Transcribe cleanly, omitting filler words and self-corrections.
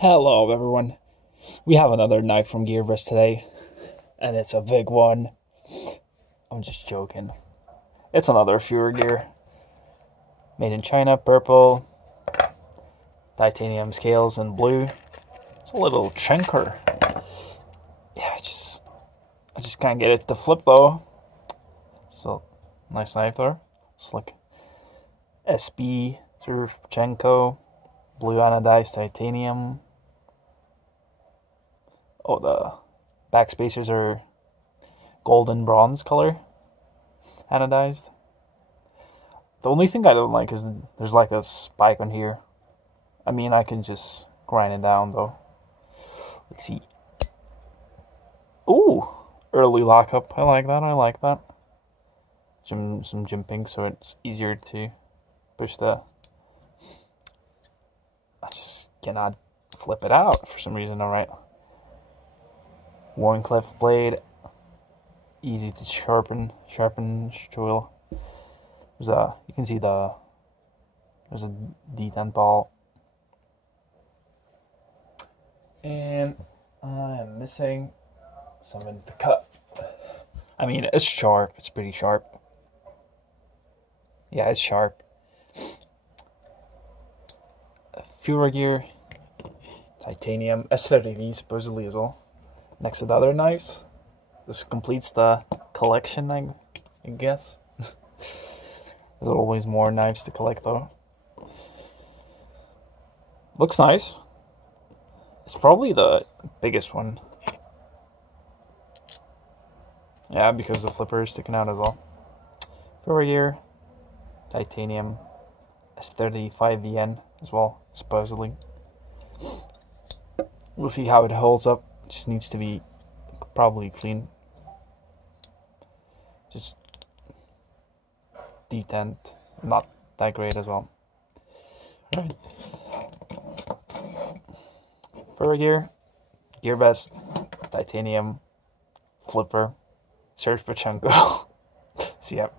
Hello everyone, we have another knife from Gearbest today, and it's a big one. I'm just joking. It's another FURA gear, made in China, purple, titanium scales in blue. It's a little chinker. Yeah, I just can't get it to flip though. So, nice knife there. It's like SB Surfchenko, blue anodized titanium. Oh, the back spacers are golden bronze color, anodized. The only thing I don't like is there's like a spike on here. I mean, I can just grind it down though. Let's see. Ooh, early lockup. I like that. Some jimping, so it's easier to push the. I just cannot flip it out for some reason. All right. Wharncliffe blade, easy to sharpen tool. You can see there's a detent ball, and I am missing something to cut. I mean, it's sharp. It's pretty sharp. Yeah, it's sharp. FURA gear, titanium, S35VN supposedly as well. Next to the other knives. This completes the collection, I guess. There's always more knives to collect though. Looks nice. It's probably the biggest one. Yeah, because the flipper is sticking out as well. FURA gear, titanium, S35VN as well, supposedly. We'll see how it holds up. Just needs to be probably clean. Just detent, not that great as well. Alright. FURA gear, Gearbest, titanium, flipper, search for Chunko. See ya.